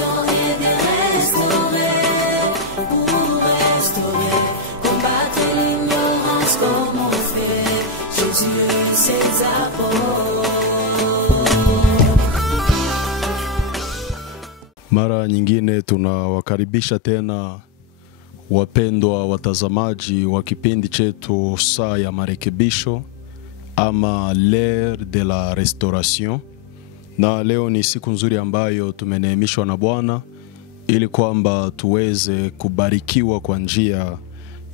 rédemption et de restaurer, pour restaurer, combattre l'ignorance comme on fait Jésus et ses apôtres. Mara nyingine tunawakaribisha tena wapendwa watazamaji wa kipindi chetu saa ya marekebisho ama l'ère de la restauration. Na leo ni siku nzuri ambayo tumeneemishwa na Bwana ili kwamba tuweze kubarikiwa kwa njia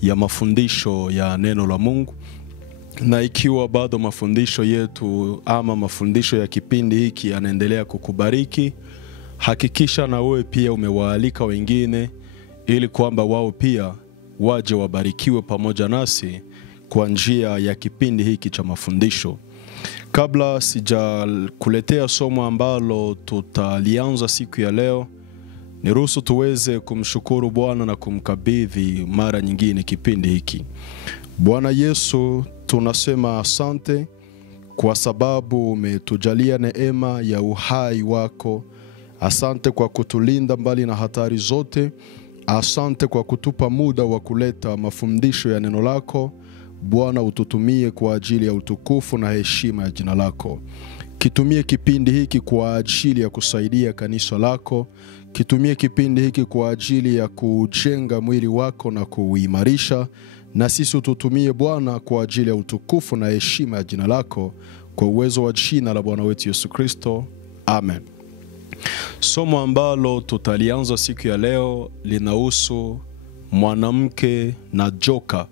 ya mafundisho ya neno la Mungu. Na ikiwa bado mafundisho yetu ama mafundisho ya kipindi hiki yanaendelea kukubariki, hakikisha na wewe pia umewaalika wengine ili kwamba wao pia waje wabarikiwe pamoja nasi kwa njia ya kipindi hiki cha mafundisho. Kabla sijakuletea somo ambalo tutalianza siku ya leo, niruhusu tuweze kumshukuru Bwana na kumkabidhi mara nyingine kipindi hiki. Bwana Yesu, tunasema asante kwa sababu umetujalia neema ya uhai wako. Asante kwa kutulinda mbali na hatari zote. Asante kwa kutupa muda wa kuleta mafundisho ya neno lako. Bwana, ututumie kwa ajili ya utukufu na heshima ya jina lako. Kitumie kipindi hiki kwa ajili ya kusaidia kanisa lako. Kitumie kipindi hiki kwa ajili ya kujenga mwili wako na kuimarisha. Na sisi ututumie Bwana kwa ajili ya utukufu na heshima ya jina lako, kwa uwezo wa jina la Bwana wetu Yesu Kristo. Amen. Somo ambalo tutalianza siku ya leo linahusu mwanamke na joka.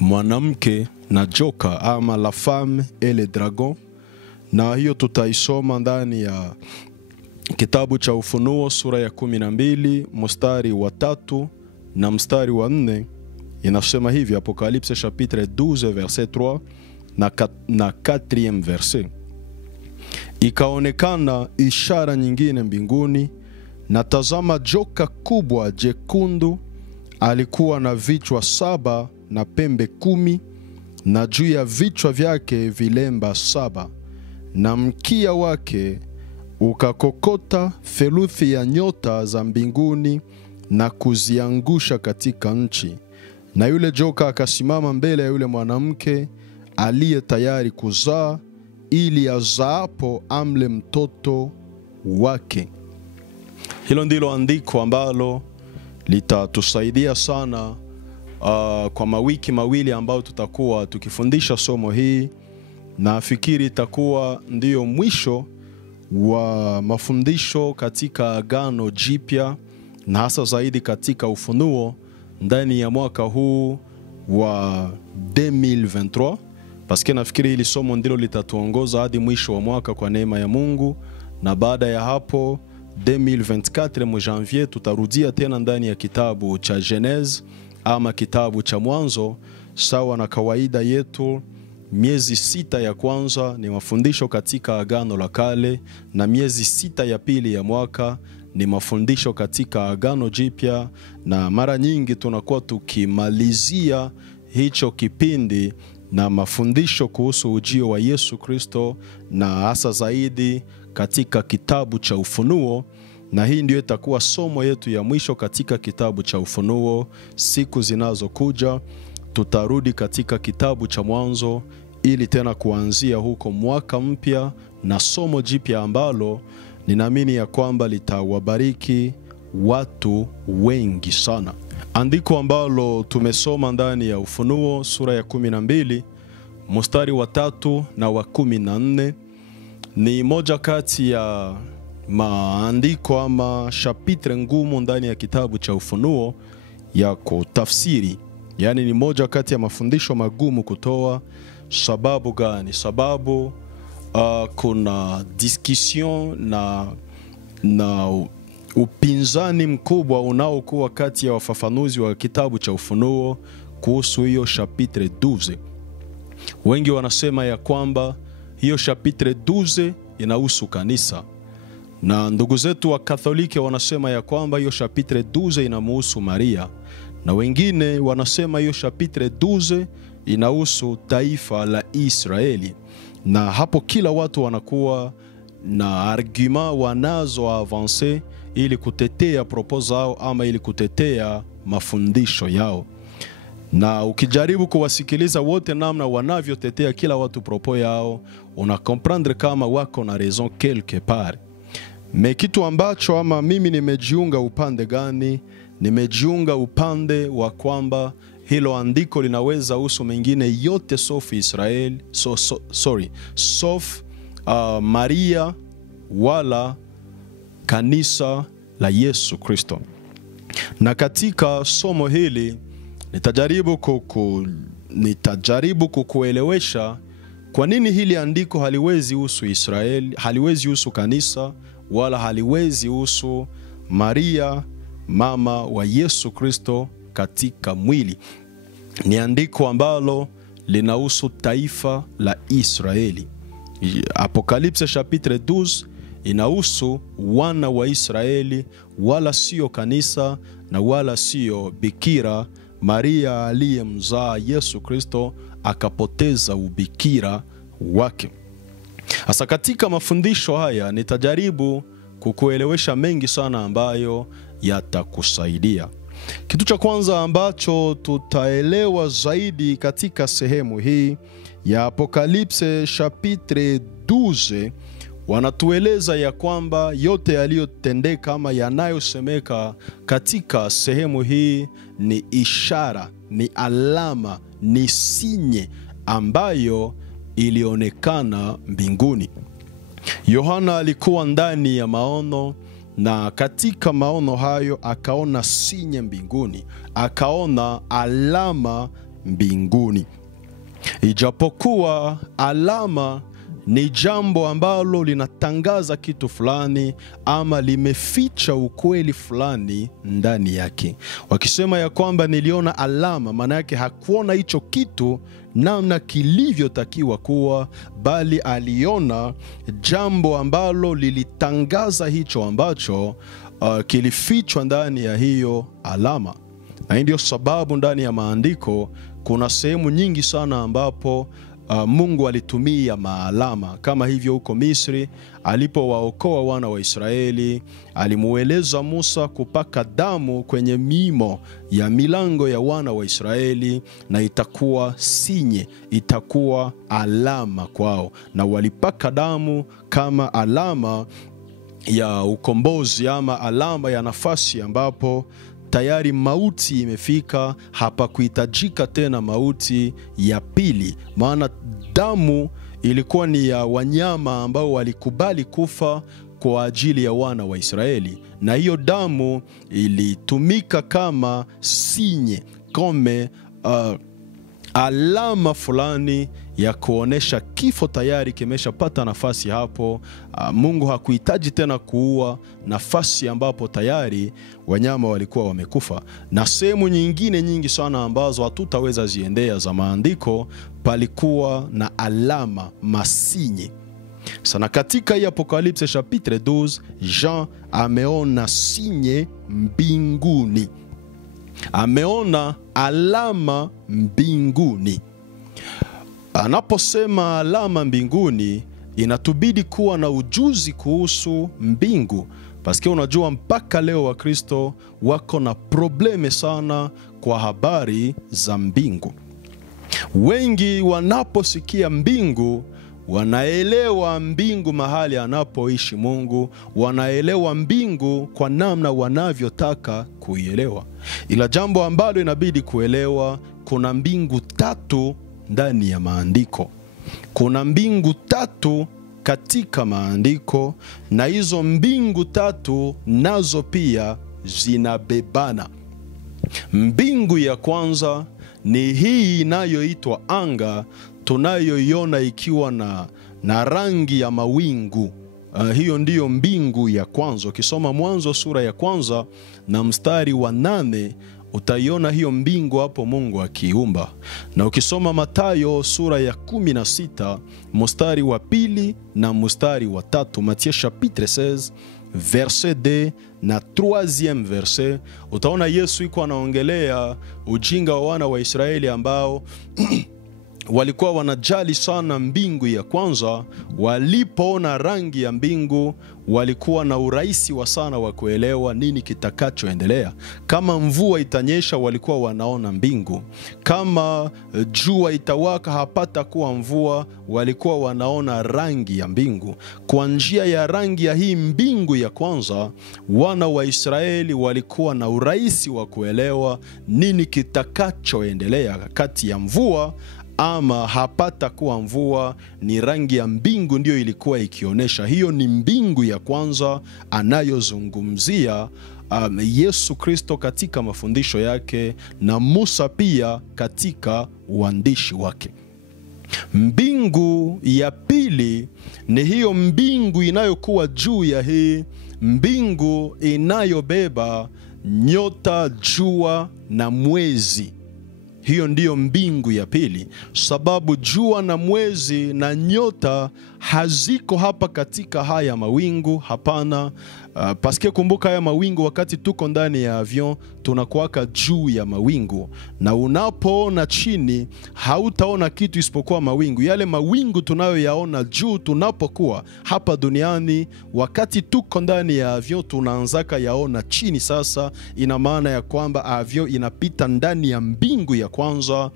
Mwanamke na joka ama la femme et le dragon. Na hiyo tutaisoma ndani ya kitabu cha Ufunuo sura ya 12 mstari wa 3 na mstari wa 4. Inasema hivi, Apocalypse chapitre 12 verset 3 na 4e verset. Ikaonekana ishara nyingine mbinguni, na tazama joka kubwa jekundu, alikuwa na vichwa 7 na pembe 10, na juu ya vichwa vyake vilemba 7, na mkia wake ukakokota theluthi ya nyota za mbinguni na kuziangusha katika nchi. Na yule joka akasimama mbele ya yule mwanamke aliye tayari kuzaa, ili azaapo amle mtoto wake. Hilo ndilo andiko ambalo litatusaidia sana kwa mawiki mawili ambao tutakuwa tukifundisha somo hii. Na fikiri itakuwa ndiyo mwisho wa mafundisho katika Agano Jipya, na hasa zaidi katika Ufunuo ndani ya mwaka huu wa 2023. Paske nafikiri hili somo ndilo litatuongoza hadi mwisho wa mwaka kwa neema ya Mungu. Na baada ya hapo 2024 mu janvier tutarudia tena ndani ya kitabu cha Genese ama kitabu cha Mwanzo. Sawa na kawaida yetu, miezi 6 ya kwanza ni mafundisho katika Agano la Kale, na miezi 6 ya pili ya mwaka ni mafundisho katika Agano Jipya. Na mara nyingi tunakuwa tukimalizia hicho kipindi na mafundisho kuhusu ujio wa Yesu Kristo, na hasa zaidi katika kitabu cha Ufunuo. Na hii ndio itakuwa somo yetu ya mwisho katika kitabu cha Ufunuo. Siku zinazokuja tutarudi katika kitabu cha Mwanzo ili tena kuanzia huko mwaka mpya na somo jipya ambalo ninaamini ya kwamba litawabariki watu wengi sana. Andiko ambalo tumesoma ndani ya Ufunuo sura ya 12 mstari wa 3 na wa 14 ni moja kati ya maandiko ama chapitre ngumu ndani ya kitabu cha Ufunuo ya kutafsiri. Yani ni moja kati ya mafundisho magumu kutoa. Sababu gani? Sababu kuna discussion na upinzani mkubwa unaokuwa kati ya wafafanuzi wa kitabu cha Ufunuo kuhusu hiyo chapitre 12. Wengi wanasema ya kwamba hiyo chapitre 12 inahusu kanisa, na ndugu zetu wa Katoliki wanasema ya kwamba hiyo chapitre 12 inamuhusu Maria, na wengine wanasema hiyo chapitre 12 inahusu taifa la Israeli. Na hapo kila watu wanakuwa na argument wanazo avance ili kutetea propos zao ama ili kutetea mafundisho yao. Na ukijaribu kuwasikiliza wote namna wanavyotetea kila watu propos yao, una comprendre kama wako na raison quelque part. Me kitu ambacho ama mimi nimejiunga upande gani? Nimejiunga upande wa kwamba hilo andiko linaweza husu mengine yote sof Israel, sof Maria wala kanisa la Yesu Kristo. Na katika somo hili nitajaribu kukuelewesha kwa nini hili andiko haliwezi husu Israel, haliwezi husu kanisa, wala haliwezi husu Maria mama wa Yesu Kristo katika mwili. Ni andiko ambalo linahusu taifa la Israeli. Apocalypse chapitre 12 inahusu wana wa Israeli, wala sio kanisa na wala sio bikira Maria aliyemzaa Yesu Kristo akapoteza ubikira wake. Hasa katika mafundisho haya nitajaribu kukuelewesha mengi sana ambayo yatakusaidia. Kitu cha kwanza ambacho tutaelewa zaidi katika sehemu hii ya Apocalypse chapitre 12, wanatueleza ya kwamba yote yaliyotendeka ama yanayosemeka katika sehemu hii ni ishara, ni alama, ni sinye ambayo ilionekana mbinguni. Yohana alikuwa ndani ya maono, na katika maono hayo akaona sinye mbinguni, akaona alama mbinguni. Ijapokuwa alama ni jambo ambalo linatangaza kitu fulani ama limeficha ukweli fulani ndani yake. Wakisema ya kwamba niliona alama, maana yake hakuona hicho kitu namna kilivyotakiwa kuwa, bali aliona jambo ambalo lilitangaza hicho ambacho kilifichwa ndani ya hiyo alama. Na ndio sababu ndani ya maandiko kuna sehemu nyingi sana ambapo Mungu alitumia maalama. Kama hivyo huko Misri alipowaokoa wana wa Israeli, alimueleza Musa kupaka damu kwenye mimo ya milango ya wana wa Israeli, na itakuwa sinye, itakuwa alama kwao, na walipaka damu kama alama ya ukombozi ama alama ya nafasi ambapo tayari mauti imefika, hapa kuhitajika tena mauti ya pili. Maana damu ilikuwa ni ya wanyama ambao walikubali kufa kwa ajili ya wana wa Israeli, na hiyo damu ilitumika kama sinye, kome alama fulani ya kuonesha kifo tayari kimeshapata nafasi hapo. Mungu hakuhitaji tena kuua nafasi ambapo tayari wanyama walikuwa wamekufa. Na sehemu nyingine nyingi sana ambazo hatutaweza ziendea za maandiko, palikuwa na alama masinye. Sana katika hii Apocalypse chapitre 12, Jean ameona sinye mbinguni, ameona alama mbinguni. Anaposema alama mbinguni, inatubidi kuwa na ujuzi kuhusu mbingu, paske unajua mpaka leo wa Kristo wako na probleme sana kwa habari za mbingu. Wengi wanaposikia mbingu, wanaelewa mbingu mahali anapoishi Mungu, wanaelewa mbingu kwa namna wanavyotaka kuielewa. Ila jambo ambalo inabidi kuelewa, kuna mbingu tatu ndani ya maandiko. Kuna mbingu tatu katika maandiko, na hizo mbingu tatu nazo pia zinabebana. Mbingu ya kwanza ni hii inayoitwa anga, tunayoiona ikiwa na rangi ya mawingu. Hiyo ndiyo mbingu ya kwanza. Ukisoma Mwanzo sura ya kwanza na mstari wa 8, utaiona hiyo mbingu hapo Mungu akiumba. Na ukisoma Mathayo sura ya 16 mstari wa 2 na mstari wa 3, Matthieu chapitre 16 verset 2 na 3e verset, utaona Yesu yuko anaongelea ujinga wa wana wa Israeli ambao walikuwa wanajali sana mbingu ya kwanza. Walipoona rangi ya mbingu, walikuwa na urahisi wa sana wa kuelewa nini kitakachoendelea. Kama mvua itanyesha, walikuwa wanaona mbingu. Kama jua itawaka, hapata kuwa mvua, walikuwa wanaona rangi ya mbingu. Kwa njia ya rangi ya hii mbingu ya kwanza, wana wa Israeli walikuwa na urahisi wa kuelewa nini kitakachoendelea kati ya mvua ama hapata kuwa mvua. Ni rangi ya mbingu ndio ilikuwa ikionyesha. Hiyo ni mbingu ya kwanza anayozungumzia Yesu Kristo katika mafundisho yake, na Musa pia katika uandishi wake. Mbingu ya pili ni hiyo mbingu inayokuwa juu ya hii mbingu, inayobeba nyota, jua na mwezi. Hiyo ndiyo mbingu ya pili, sababu jua na mwezi na nyota haziko hapa katika haya mawingu. Hapana. Paske kumbuka haya mawingu, wakati tuko ndani ya avion tunakuwaka juu ya mawingu, na unapoona chini hautaona kitu isipokuwa mawingu. Yale mawingu tunayoyaona juu tunapokuwa hapa duniani, wakati tuko ndani ya avion tunaanzaka yaona chini. Sasa ina maana ya kwamba avion inapita ndani ya mbingu ya kwanza.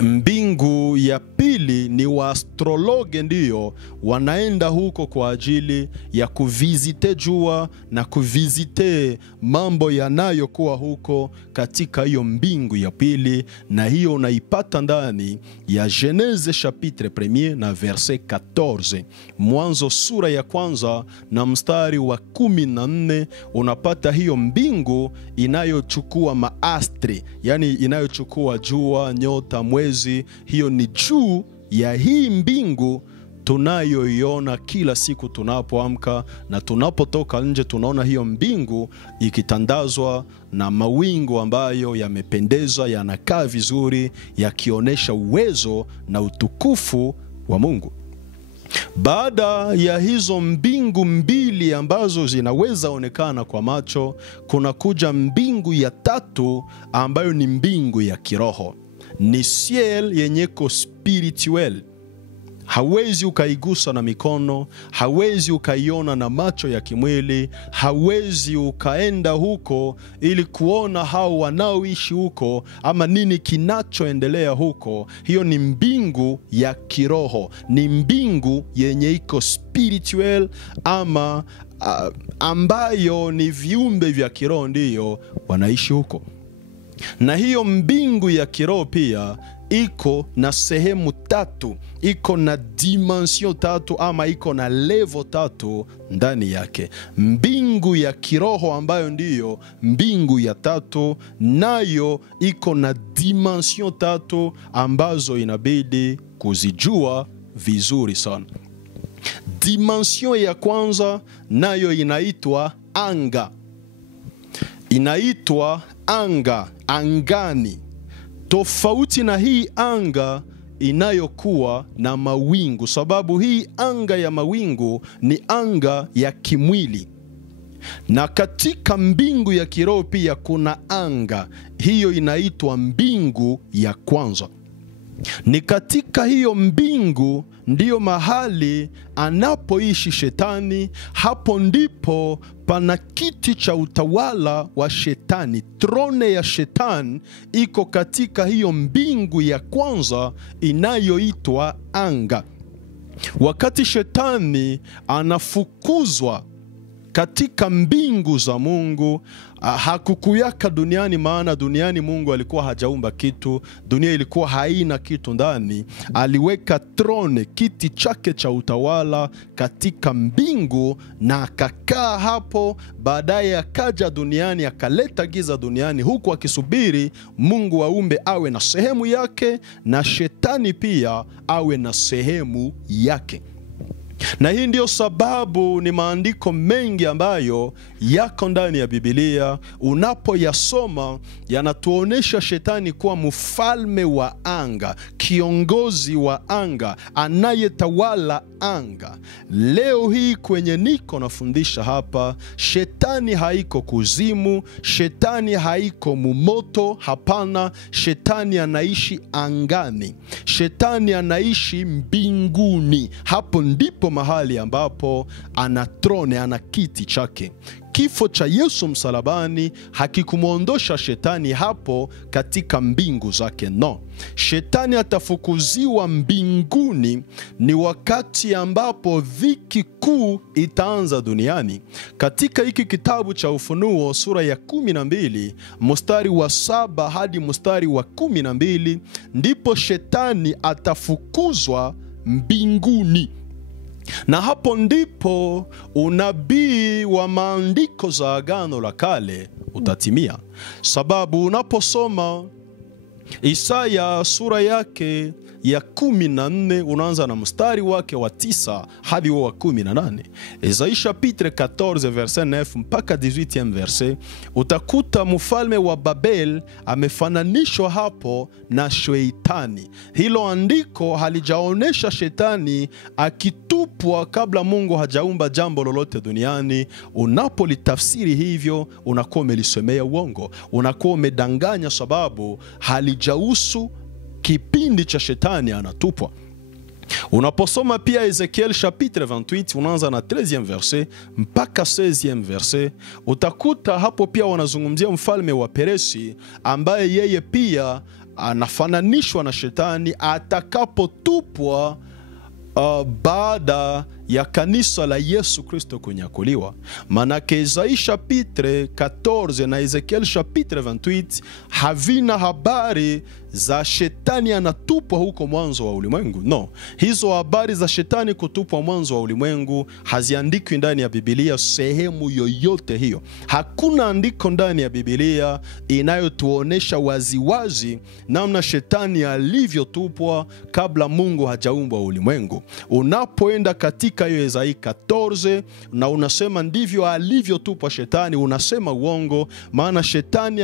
Mbingu ya pili ni waastrologe ndiyo wanaenda huko kwa ajili ya kuvizite jua na kuvizite mambo yanayokuwa huko katika hiyo mbingu ya pili, na hiyo unaipata ndani ya Genese chapitre 1 na verset 14. Mwanzo sura ya kwanza na mstari wa 14 unapata hiyo mbingu inayochukua maastre, yani inayochukua jua, nyota, mwezi. Hiyo ni juu ya hii mbingu tunayoiona kila siku tunapoamka, na tunapotoka nje tunaona hiyo mbingu ikitandazwa na mawingu ambayo yamependeza, yanakaa vizuri, yakionyesha uwezo na utukufu wa Mungu. Baada ya hizo mbingu mbili ambazo zinaweza onekana kwa macho, kuna kuja mbingu ya tatu ambayo ni mbingu ya kiroho. Ni ciel yenyeko spirituel. Hawezi ukaigusa na mikono, hawezi ukaiona na macho ya kimwili, hawezi ukaenda huko ili kuona hao wanaoishi huko ama nini kinachoendelea huko. Hiyo ni mbingu ya kiroho, ni mbingu yenye iko spirituel, ama ambayo ni viumbe vya kiroho ndiyo wanaishi huko. Na hiyo mbingu ya kiroho pia iko na sehemu tatu, iko na dimension tatu, ama iko na level tatu ndani yake. Mbingu ya kiroho ambayo ndiyo mbingu ya tatu, nayo iko na dimension tatu ambazo inabidi kuzijua vizuri sana. Dimension ya kwanza nayo inaitwa anga. Inaitwa anga, angani. Tofauti na hii anga inayokuwa na mawingu, sababu hii anga ya mawingu ni anga ya kimwili. Na katika mbingu ya kiroho pia kuna anga, hiyo inaitwa mbingu ya kwanza. Ni katika hiyo mbingu ndiyo mahali anapoishi shetani. Hapo ndipo pana kiti cha utawala wa shetani. Trone ya shetani iko katika hiyo mbingu ya kwanza inayoitwa anga. Wakati shetani anafukuzwa katika mbingu za Mungu, hakukuyaka duniani, maana duniani Mungu alikuwa hajaumba kitu. Dunia ilikuwa haina kitu ndani. Aliweka trone, kiti chake cha utawala katika mbingu, na akakaa hapo. Baadaye akaja duniani, akaleta giza duniani, huku akisubiri Mungu aumbe awe na sehemu yake na shetani pia awe na sehemu yake. Na hii ndio sababu ni maandiko mengi ambayo yako ndani ya Biblia, unapoyasoma yanatuonesha shetani kuwa mfalme wa anga, kiongozi wa anga, anayetawala anga. Leo hii kwenye niko nafundisha hapa, shetani haiko kuzimu, shetani haiko mumoto, hapana. Shetani anaishi angani, shetani anaishi mbinguni. Hapo ndipo mahali ambapo ana trone, ana kiti chake. Kifo cha Yesu msalabani hakikumuondosha shetani hapo katika mbingu zake, no. Shetani atafukuziwa mbinguni ni wakati ambapo dhiki kuu itaanza duniani. Katika hiki kitabu cha Ufunuo sura ya 12 mstari wa 7 hadi mstari wa 12 ndipo shetani atafukuzwa mbinguni. Na hapo ndipo unabii wa maandiko za Agano la Kale utatimia. Sababu unaposoma Isaya sura yake ya 14 unaanza na mstari wake wa 9 hadi wa 18. Isaïe chapitre 14 verset 9 mpaka 18e verset, utakuta mfalme wa Babel amefananishwa hapo na Shetani. Hilo andiko halijaonesha shetani akitupwa kabla Mungu hajaumba jambo lolote duniani. Unapolitafsiri hivyo unakuwa umelisemea uongo, unakuwa umedanganya, sababu halijahusu kipindi cha shetani anatupwa. Unaposoma pia Ezekiel chapitre 28 unaanza na 13e verset mpaka 16e verset, utakuta hapo pia wanazungumzia mfalme wa Peresi ambaye yeye pia anafananishwa na shetani atakapotupwa baada ya kanisa la Yesu Kristo kunyakuliwa. Manake Isaïe chapitre 14 na Ezekiel chapitre 28 havina habari za shetani anatupwa huko mwanzo wa ulimwengu, no. Hizo habari za shetani kutupwa mwanzo wa ulimwengu haziandikwi ndani ya Biblia sehemu yoyote hiyo. Hakuna andiko ndani ya Biblia inayotuonesha waziwazi namna shetani alivyotupwa kabla Mungu hajaumba ulimwengu. Unapoenda katika hiyo Isaïe 14 na unasema ndivyo alivyotupwa shetani, unasema uongo. Maana shetani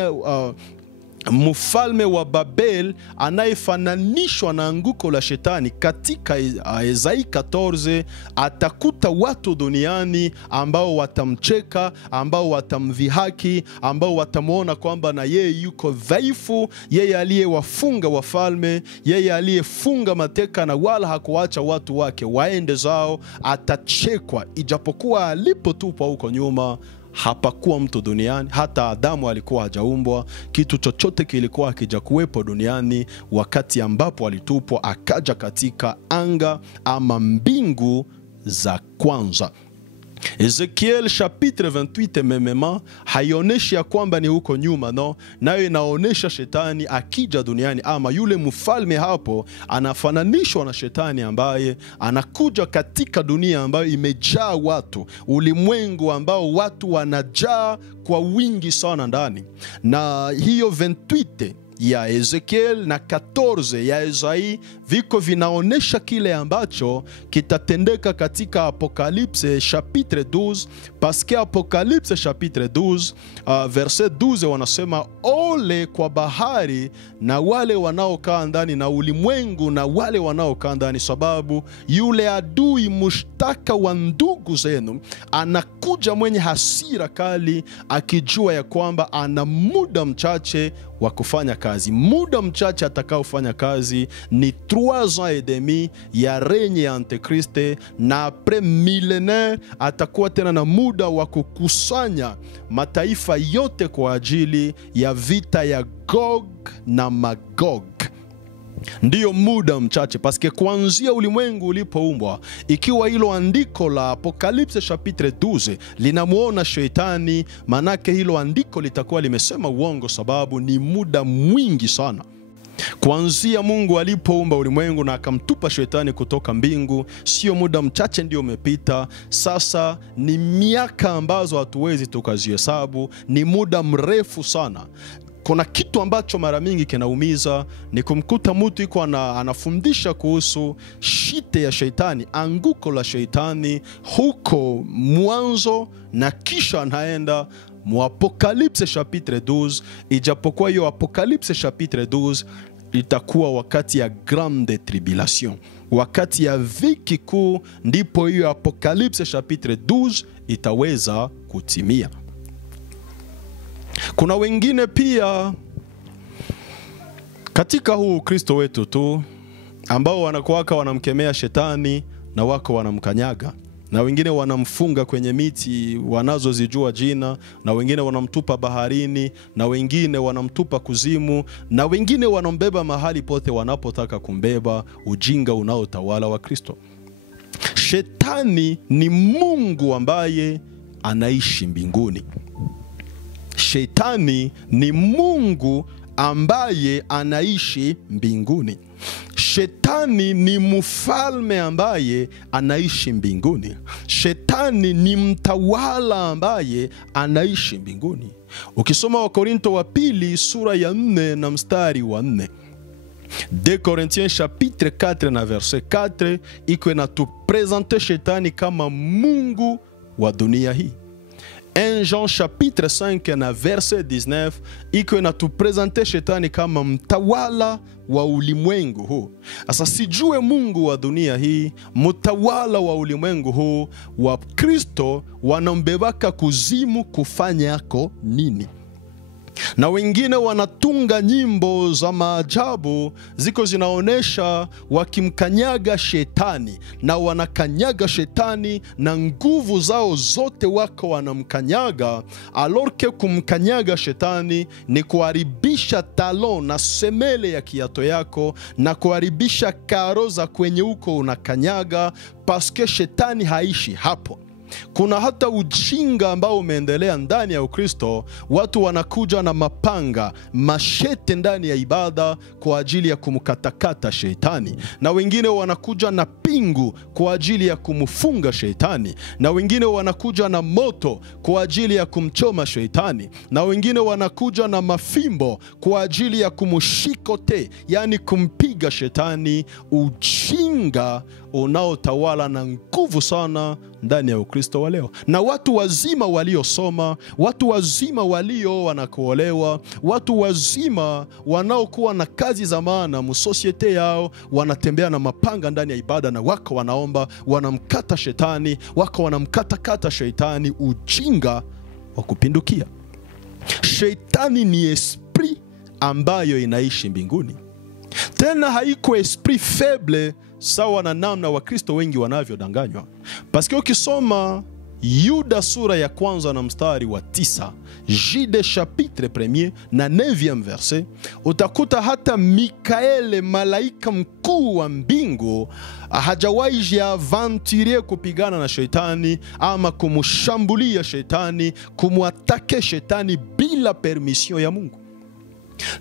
mfalme wa Babel anayefananishwa na anguko la shetani katika Isaïe 14 atakuta watu duniani ambao watamcheka, ambao watamdhihaki, ambao watamuona kwamba na yeye yuko dhaifu, yeye aliyewafunga wafalme, yeye aliyefunga mateka na wala hakuacha watu wake waende zao, atachekwa. Ijapokuwa alipotupwa huko nyuma hapakuwa mtu duniani, hata Adamu alikuwa hajaumbwa, kitu chochote kilikuwa hakijakuwepo duniani wakati ambapo alitupwa akaja katika anga ama mbingu za kwanza. Ezekiel chapitre 28 memema haioneshi ya kwamba ni huko nyuma, no. Nayo inaonesha shetani akija duniani, ama yule mfalme hapo anafananishwa na shetani ambaye anakuja katika dunia ambayo imejaa watu, ulimwengu ambao watu wanajaa kwa wingi sana ndani. Na hiyo 28 ya Ezekiel na 14 ya Isaïe viko vinaonesha kile ambacho kitatendeka katika Apocalypse chapitre 12, paske Apocalypse chapitre 12 verset 12 wanasema, ole kwa bahari na wale wanaokaa ndani, na ulimwengu na wale wanaokaa ndani, sababu yule adui mushtaka wa ndugu zenu anakuja mwenye hasira kali, akijua ya kwamba ana muda mchache wa kufanya kazi. Muda mchache atakaofanya kazi ni 3 ans et demi ya renye ya Antikriste, na après millénaire atakuwa tena na muda wa kukusanya mataifa yote kwa ajili ya vita ya Gog na Magog. Ndiyo muda mchache, paske kuanzia ulimwengu ulipoumbwa, ikiwa hilo andiko la Apocalypse chapitre 12 linamuona shetani, manake hilo andiko litakuwa limesema uongo, sababu ni muda mwingi sana. Kuanzia Mungu alipoumba ulimwengu na akamtupa shetani kutoka mbingu, sio muda mchache ndio umepita. Sasa ni miaka ambazo hatuwezi tukazihesabu, ni muda mrefu sana. kuna kitu ambacho mara mingi kinaumiza, ni kumkuta mtu iko anafundisha kuhusu shite ya shetani, anguko la shetani huko mwanzo, na kisha anaenda mu Apocalypse chapitre 12, ijapokuwa hiyo Apocalypse chapitre 12 itakuwa wakati ya grande tribulation, wakati ya dhiki kuu, ndipo hiyo Apocalypse chapitre 12 itaweza kutimia. Kuna wengine pia katika huu Kristo wetu tu ambao wanakuwaka wanamkemea shetani na wako wanamkanyaga, na wengine wanamfunga kwenye miti wanazozijua jina, na wengine wanamtupa baharini, na wengine wanamtupa kuzimu, na wengine wanambeba mahali pote wanapotaka kumbeba. Ujinga unaotawala wa Kristo. Shetani ni Mungu ambaye anaishi mbinguni. Shetani ni Mungu ambaye anaishi mbinguni. Shetani ni mfalme ambaye anaishi mbinguni. Shetani ni mtawala ambaye anaishi mbinguni. Ukisoma Wakorinto wa pili sura ya 4 na mstari wa 4, 2 Corinthiens chapitre 4 na verset 4, iko na tu presenter shetani kama mungu wa dunia hii. 1 Jean chapitre 5 na verset 19, iko na tu presenter shetani kama mtawala wa ulimwengu huu. Asa sijue mungu wa dunia hii, mtawala wa ulimwengu huu, wa Kristo wanambebaka kuzimu kufanya yako nini? Na wengine wanatunga nyimbo za maajabu ziko zinaonesha wakimkanyaga shetani, na wanakanyaga shetani na nguvu zao zote wako wanamkanyaga, alorke kumkanyaga shetani ni kuharibisha talon na semele ya kiato yako, na kuharibisha karoza kwenye uko unakanyaga, paske shetani haishi hapo. Kuna hata ujinga ambao umeendelea ndani ya Ukristo. Watu wanakuja na mapanga, mashete ndani ya ibada kwa ajili ya kumkatakata shetani, na wengine wanakuja na pingu kwa ajili ya kumfunga shetani, na wengine wanakuja na moto kwa ajili ya kumchoma shetani, na wengine wanakuja na mafimbo kwa ajili ya kumshikote, yani kumpiga shetani. Ujinga unaotawala na nguvu sana ndani ya Ukristo wa leo. Na watu wazima waliosoma, watu wazima walio wanakuolewa, watu wazima wanaokuwa na kazi za maana musosiete yao, wanatembea na mapanga ndani ya ibada, na wako wanaomba, wanamkata shetani, wako wanamkata shetani. Ujinga wa kupindukia. Shetani ni esprit ambayo inaishi mbinguni. Tena haiko esprit faible sawa na namna Wakristo wengi wanavyodanganywa. Paske ukisoma Yuda sura ya kwanza na mstari wa 9, Jude chapitre 1 na 9e verset, utakuta hata Mikaele, malaika mkuu wa mbingu, hajawahi jiaventurie kupigana na shetani ama kumushambulia shetani, kumuatake shetani bila permission ya Mungu.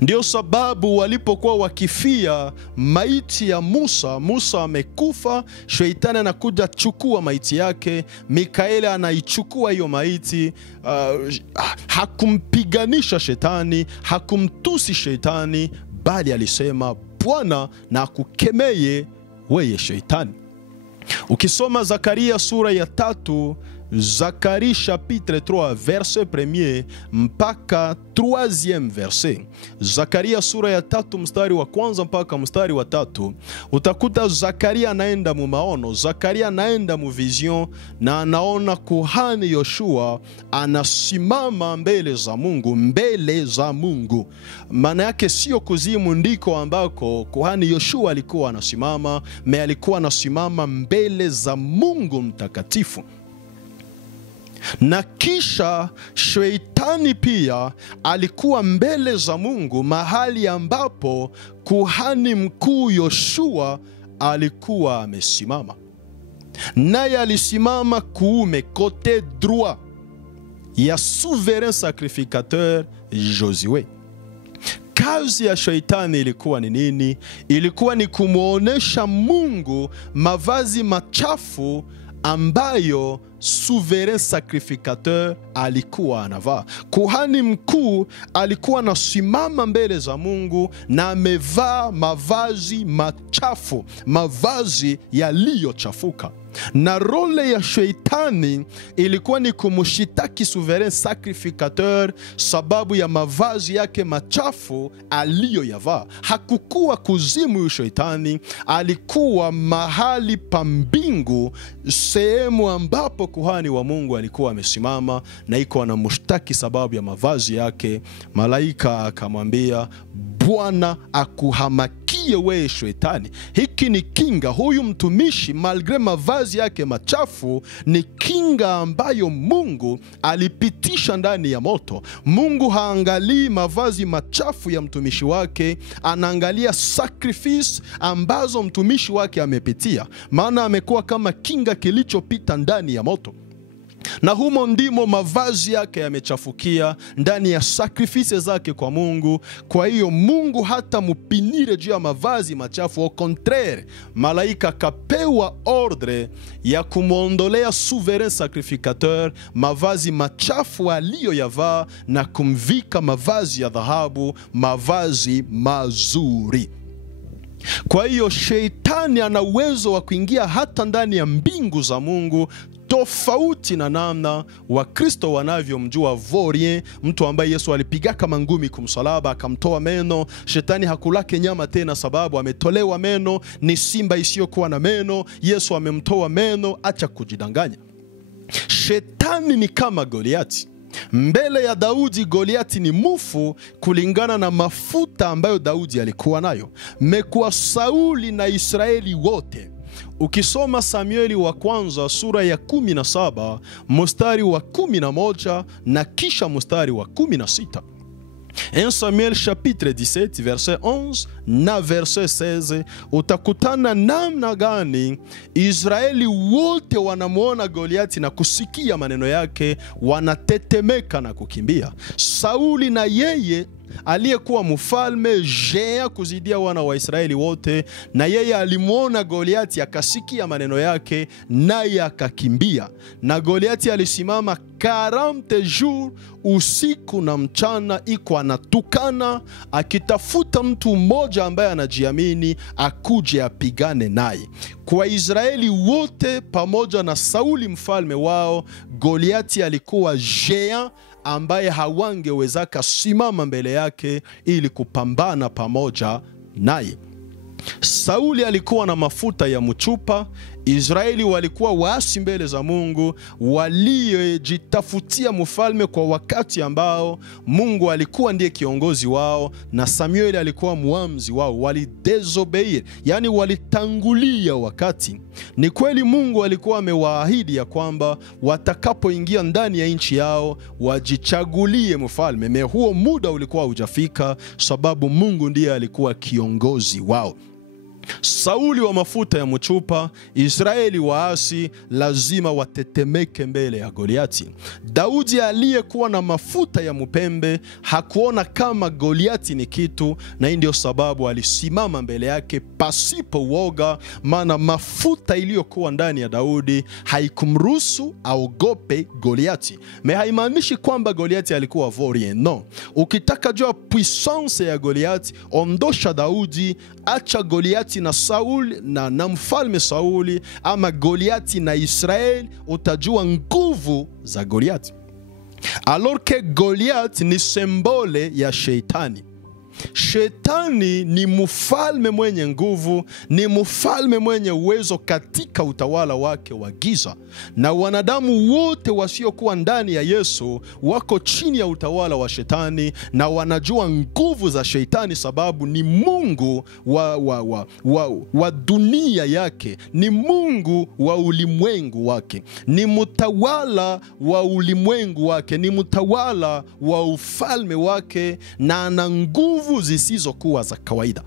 Ndio sababu walipokuwa wakifia maiti ya Musa amekufa, shetani anakuja chukua maiti yake, Mikaeli anaichukua hiyo maiti. Hakumpiganisha shetani, hakumtusi shetani, bali alisema, Bwana na akukemeye weye shetani. Ukisoma Zakaria sura ya 3, Zacharie chapitre 3 verset 1 mpaka 3e verset, Zakaria sura ya 3 mstari wa kwanza mpaka mstari wa 3, utakuta Zakaria anaenda mu maono, Zakaria anaenda mu vision, na anaona kuhani Yoshua anasimama mbele za Mungu. Maana yake sio kuzimu ndiko ambako kuhani Yoshua alikuwa anasimama, me alikuwa anasimama mbele za Mungu mtakatifu. Na kisha shetani pia alikuwa mbele za Mungu, mahali ambapo kuhani mkuu Yoshua alikuwa amesimama. Naye alisimama kuume, kote droit ya souverain sacrificateur Josue. Kazi ya shetani ilikuwa ni nini? Ilikuwa ni kumuonesha Mungu mavazi machafu ambayo souverain sacrificateur alikuwa anavaa. Kuhani mkuu alikuwa anasimama mbele za Mungu na amevaa mavazi machafu, mavazi yaliyochafuka. Na role ya Sheitani ilikuwa ni kumshitaki souverain sacrificateur sababu ya mavazi yake machafu aliyoyavaa. Hakukuwa kuzimu yu Sheitani, alikuwa mahali pa mbingu, sehemu ambapo kuhani wa Mungu alikuwa amesimama na iko anamshtaki sababu ya mavazi yake. Malaika akamwambia, Bwana akuhamakie wewe Shetani. Hiki ni kinga. Huyu mtumishi malgre mavazi yake machafu ni kinga ambayo Mungu alipitisha ndani ya moto. Mungu haangalii mavazi machafu ya mtumishi wake, anaangalia sacrifice ambazo mtumishi wake amepitia, maana amekuwa kama kinga kilichopita ndani ya moto. Na humo ndimo mavazi yake yamechafukia ndani ya sacrifice zake kwa Mungu. Kwa hiyo Mungu hata mupinire juu ya mavazi machafu. Au contraire, malaika kapewa ordre ya kumwondolea souverain sacrificateur mavazi machafu aliyoyavaa na kumvika mavazi ya dhahabu, mavazi mazuri. Kwa hiyo Sheitani ana uwezo wa kuingia hata ndani ya mbingu za Mungu, tofauti na namna Wakristo wanavyomjua Vaurien, mtu ambaye Yesu alipiga kama ngumi kumsalaba akamtoa meno. Shetani hakulake nyama tena sababu ametolewa meno, ni simba isiyokuwa na meno. Yesu amemtoa meno, acha kujidanganya. Shetani ni kama Goliati. Mbele ya Daudi, Goliati ni mufu kulingana na mafuta ambayo Daudi alikuwa nayo. Mekuwa Sauli na Israeli wote. Ukisoma Samueli wa kwanza sura ya 17 mstari wa 11 na kisha mstari wa 16. 1 Samuel chapitre 17 verset 11 na verset 16, utakutana namna gani Israeli wote wanamuona Goliati na kusikia maneno yake wanatetemeka na kukimbia. Sauli na yeye aliyekuwa mfalme jea kuzidia wana wa Israeli wote, na yeye alimuona Goliati akasikia maneno yake naye akakimbia. Na Goliati alisimama 40 jours usiku na mchana, iko anatukana akitafuta mtu mmoja ambaye anajiamini akuje apigane naye. Kwa Israeli wote pamoja na Sauli mfalme wao, Goliati alikuwa jea ambaye hawangeweza kusimama mbele yake ili kupambana pamoja naye. Sauli alikuwa na mafuta ya mchupa. Israeli walikuwa waasi mbele za Mungu, waliojitafutia mfalme kwa wakati ambao Mungu alikuwa ndiye kiongozi wao na Samueli alikuwa muamzi wao. Walidesobeyir, yani walitangulia wakati. Ni kweli Mungu alikuwa amewaahidi ya kwamba watakapoingia ndani ya nchi yao wajichagulie mfalme. Huo muda ulikuwa hujafika sababu Mungu ndiye alikuwa kiongozi wao. Sauli wa mafuta ya mchupa, Israeli waasi lazima watetemeke mbele ya Goliati. Daudi aliyekuwa na mafuta ya mpembe hakuona kama Goliati ni kitu, na ndio sababu alisimama mbele yake pasipo uoga, maana mafuta iliyokuwa ndani ya Daudi haikumruhusu aogope Goliati. Haimaanishi kwamba Goliati alikuwa Vaurien, no. Ukitaka jua puissance ya Goliati, ondosha Daudi, acha Goliati na Sauli na mfalme Sauli, ama Goliati na Israeli, utajua nguvu za Goliati. Alors que Goliati ni symbole ya Sheitani. Shetani ni mfalme mwenye nguvu, ni mfalme mwenye uwezo katika utawala wake wa giza. Na wanadamu wote wasiokuwa ndani ya Yesu wako chini ya utawala wa Shetani na wanajua nguvu za Shetani sababu ni Mungu wa dunia yake, ni Mungu wa ulimwengu wake, ni mtawala wa ulimwengu wake, ni mtawala wa ufalme wake na ana nguvu zisizokuwa za kawaida.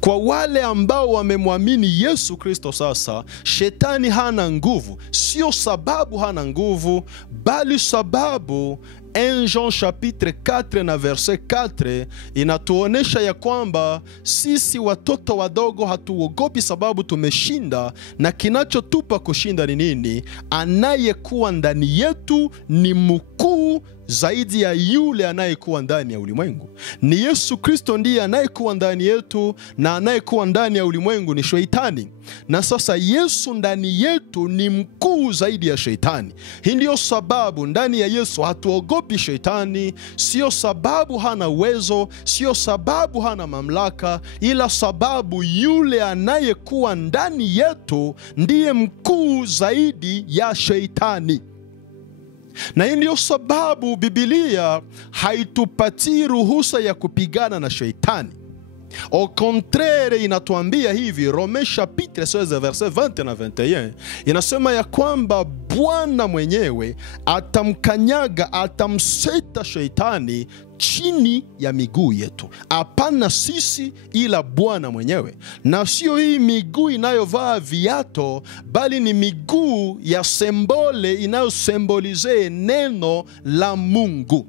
Kwa wale ambao wamemwamini Yesu Kristo sasa, Shetani hana nguvu. Sio sababu hana nguvu, bali sababu 1 Jean chapitre 4 na verset 4 inatuonesha ya kwamba sisi watoto wadogo hatuogopi sababu tumeshinda, na kinachotupa kushinda ni nini? Anayekuwa ndani yetu ni mkuu zaidi ya yule anayekuwa ndani ya ulimwengu. Ni Yesu Kristo ndiye anayekuwa ndani yetu, na anayekuwa ndani ya ulimwengu ni Shetani. Na sasa Yesu ndani yetu ni mkuu zaidi ya Shetani. Hii ndio sababu ndani ya Yesu hatuogopi Shetani, sio sababu hana uwezo, sio sababu hana mamlaka, ila sababu yule anayekuwa ndani yetu ndiye mkuu zaidi ya Shetani. Na hii ndio sababu Biblia haitupatii ruhusa ya kupigana na Shetani. Au contraire, inatuambia hivi, Rome chapitre 16 verset 20 na 21, inasema ya kwamba Bwana mwenyewe atamkanyaga, atamseta Shetani chini ya miguu yetu. Hapana sisi, ila Bwana mwenyewe. Na sio hii miguu inayovaa viato, bali ni miguu ya sembole inayosembolize neno la Mungu.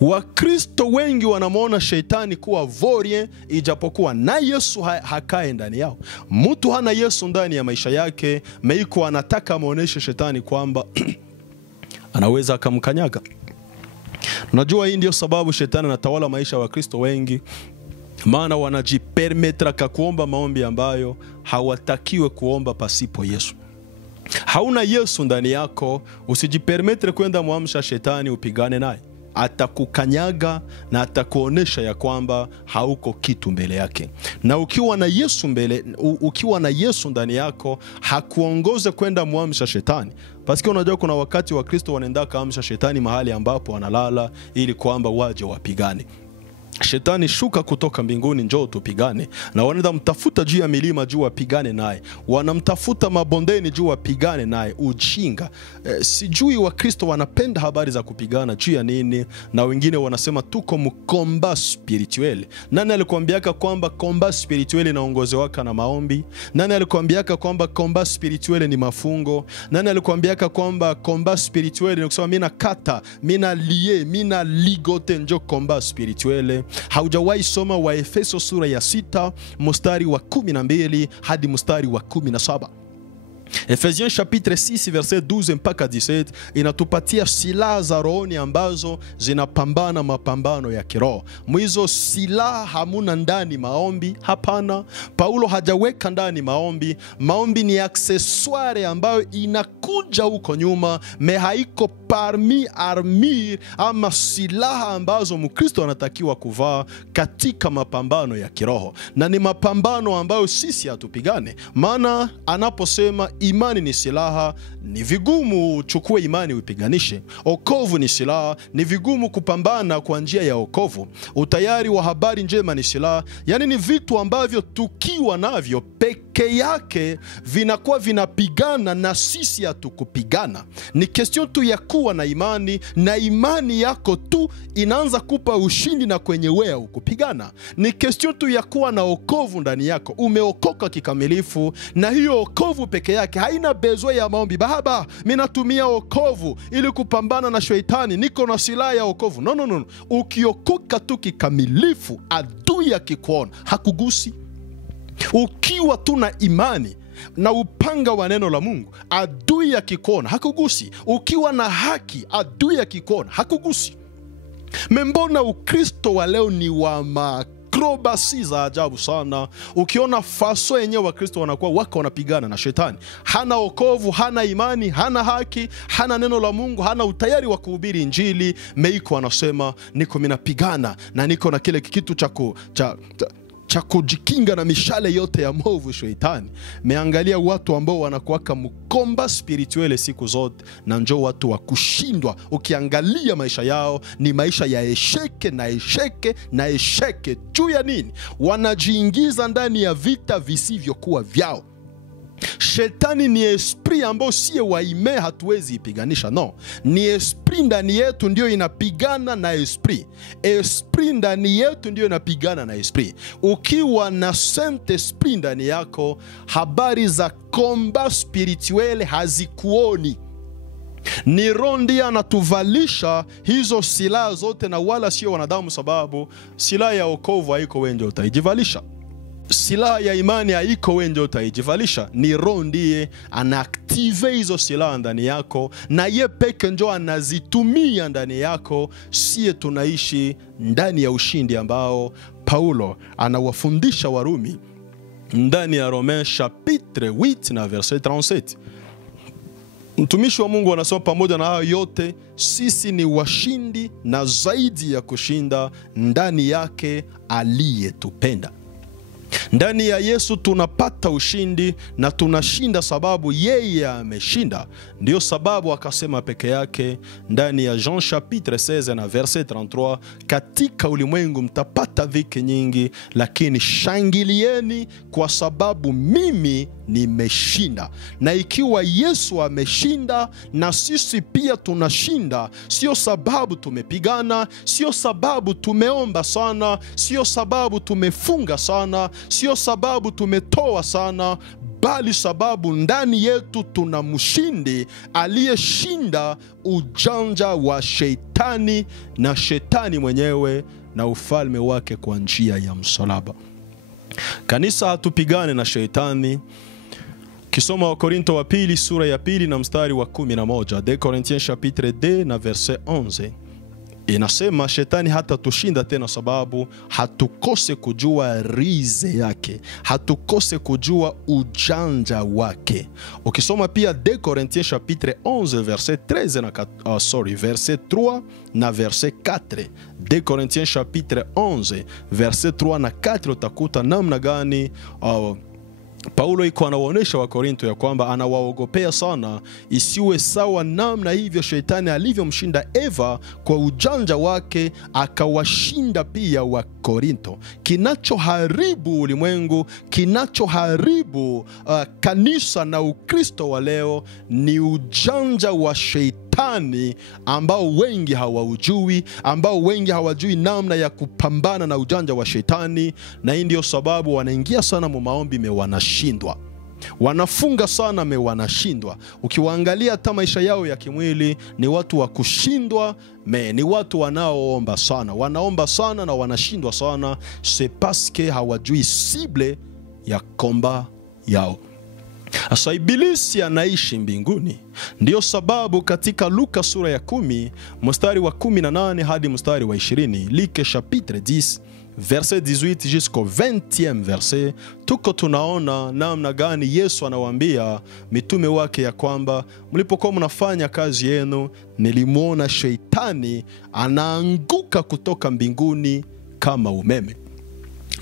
Wakristo wengi wanamwona Shetani kuwa vorien, ijapokuwa na Yesu hakae ndani yao. Mtu hana Yesu ndani ya maisha yake, meiko anataka muoneshe Shetani kwamba anaweza akamkanyaga. Najua hii ndio sababu Shetani anatawala maisha ya Wakristo wengi, maana wanajipermetra kuomba maombi ambayo hawatakiwe kuomba pasipo Yesu. Hauna Yesu ndani yako, usijipermetre kwenda muamsha Shetani upigane naye. Atakukanyaga na atakuonesha ya kwamba hauko kitu mbele yake. Na ukiwa na Yesu ndani yako, hakuongoze kwenda muamsha Shetani. Pasiki unajua kuna wakati wa Kristo wanaenda kaamsha Shetani mahali ambapo wanalala ili kwamba waje wapigane. Shetani, shuka kutoka mbinguni, njoo tupigane. Na wanaenda mtafuta juu ya milima juu wapigane naye, wanamtafuta mabondeni juu wapigane naye. Ujinga. Sijui Wakristo wanapenda habari za kupigana juu ya nini, na wengine wanasema tuko mkomba spirituel. Nani alikuambiaka kwamba komba spirituel inaongozewaka na maombi? Nani alikuambiaka kwamba komba spirituel ni mafungo? Nani alikuambiaka kwamba komba spirituel ni kusema mina kata, mina lie, mina ligote njo komba spirituel? Haujawahi soma wa Efeso sura ya 6 mstari wa 12 hadi mstari wa 17. Ephesiens chapitre 6 verset 12 mpaka 17 inatupatia silaha za rohoni ambazo zinapambana mapambano ya kiroho. Mwizo silaha hamuna ndani maombi, hapana. Paulo hajaweka ndani maombi. Maombi ni accessoire ambayo inakuja huko nyuma, haiko parmi armure ama silaha ambazo Mkristo anatakiwa kuvaa katika mapambano ya kiroho. Na ni mapambano ambayo sisi hatupigane. Maana anaposema imani ni silaha, ni vigumu uchukue imani upiganishe. Okovu ni silaha, ni vigumu kupambana kwa njia ya okovu. Utayari wa habari njema ni silaha. Yani ni vitu ambavyo tukiwa navyo peke yake vinakuwa vinapigana na sisi hatukupigana. Ni question tu ya kuwa na imani, na imani yako tu inaanza kupa ushindi na kwenye wea ukupigana. Ni question tu ya kuwa na okovu ndani yako, umeokoka kikamilifu, na hiyo okovu peke yake haina bezwe ya maombi. Baba, mimi natumia okovu ili kupambana na Shetani, niko na silaha ya okovu. No. Ukiokoka tu kikamilifu, adui akikuona hakugusi. Ukiwa tu na imani na upanga wa neno la Mungu, adui akikuona hakugusi. Ukiwa na haki, adui akikuona hakugusi. Mbona Ukristo wa leo ni wa makrobasi za ajabu sana. Ukiona faso yenyewe Wakristo wanakuwa wako wanapigana na Shetani. Hana okovu, hana imani, hana haki, hana neno la Mungu, hana utayari wa kuhubiri injili. Meiko anasema niko minapigana na niko na kile kitu cha kujikinga na mishale yote ya mwovu Shetani. Meangalia watu ambao wanakuwaka mkomba spirituele siku zote, na njoo watu wa kushindwa. Ukiangalia maisha yao ni maisha ya esheke na esheke na esheke. Juu ya nini? Wanajiingiza ndani ya vita visivyokuwa vyao. Shetani ni esprit ambao siye waime hatuwezi ipiganisha. No, ni esprit ndani yetu ndio inapigana na esprit. Esprit ndani yetu ndio inapigana na esprit. Ukiwa na Saint Esprit ndani yako, habari za komba spirituele hazikuoni. Ni Roho ndiye anatuvalisha hizo silaha zote, na wala sio wanadamu, sababu silaha ya wokovu haiko wewe ndio utaijivalisha. Silaha ya imani haiko wewe ndio utaijivalisha. Ni Roho ndiye anaaktive hizo silaha ndani yako, na yeye peke ndio anazitumia ndani yako. Sie tunaishi ndani ya ushindi ambao Paulo anawafundisha Warumi ndani ya Romains chapitre 8 na verset 37. Mtumishi wa Mungu anasema pamoja na hayo yote sisi ni washindi na zaidi ya kushinda ndani yake aliyetupenda. Ndani ya Yesu tunapata ushindi na tunashinda sababu yeye ameshinda. Ndio sababu akasema peke yake ndani ya Jean chapitre 16 na verset 33, katika ulimwengu mtapata dhiki nyingi, lakini shangilieni kwa sababu mimi nimeshinda. Na ikiwa Yesu ameshinda, na sisi pia tunashinda. Sio sababu tumepigana, sio sababu tumeomba sana, sio sababu tumefunga sana, sio sababu tumetoa sana, bali sababu ndani yetu tuna mshindi aliyeshinda ujanja wa shetani na shetani mwenyewe na ufalme wake kwa njia ya msalaba. Kanisa, hatupigane na shetani. Kisoma wa Korinto wa pili sura ya pili na mstari wa 11, de Corinthiens chapitre 2 na verset 11. Inasema shetani hata tushinda tena sababu hatukose kujua rize yake, hatukose kujua ujanja wake. Ukisoma pia de Corinthiens chapitre 11 verset 13 na verset 3 na verset 4. De Corinthiens chapitre 11 verset 3 na 4 utakuta namna gani Paulo iko anawaonesha wa Korinto ya kwamba anawaogopea sana isiwe sawa namna hivyo shetani alivyomshinda Eva kwa ujanja wake akawashinda pia wa Korinto. Kinachoharibu ulimwengu, kinachoharibu kanisa na Ukristo wa leo ni ujanja wa shetani ambao wengi hawaujui, ambao wengi hawajui namna ya kupambana na ujanja wa shetani. Na hii ndio sababu wanaingia sana mu maombi mewanashindwa, wanafunga sana mewanashindwa. Ukiwaangalia hata maisha yao ya kimwili ni watu wa kushindwa, ni watu wanaoomba sana, wanaomba sana na wanashindwa sana. C'est parce que hawajui cible ya komba yao. Asa ibilisi anaishi mbinguni. Ndio sababu katika Luka sura ya 10 mstari wa 18 hadi mstari wa 20, Luc chapitre 10 verset 18 jusqu'au 20e verset, tuko tunaona namna gani Yesu anawaambia mitume wake ya kwamba mlipokuwa mnafanya kazi yenu nilimuona shetani anaanguka kutoka mbinguni kama umeme.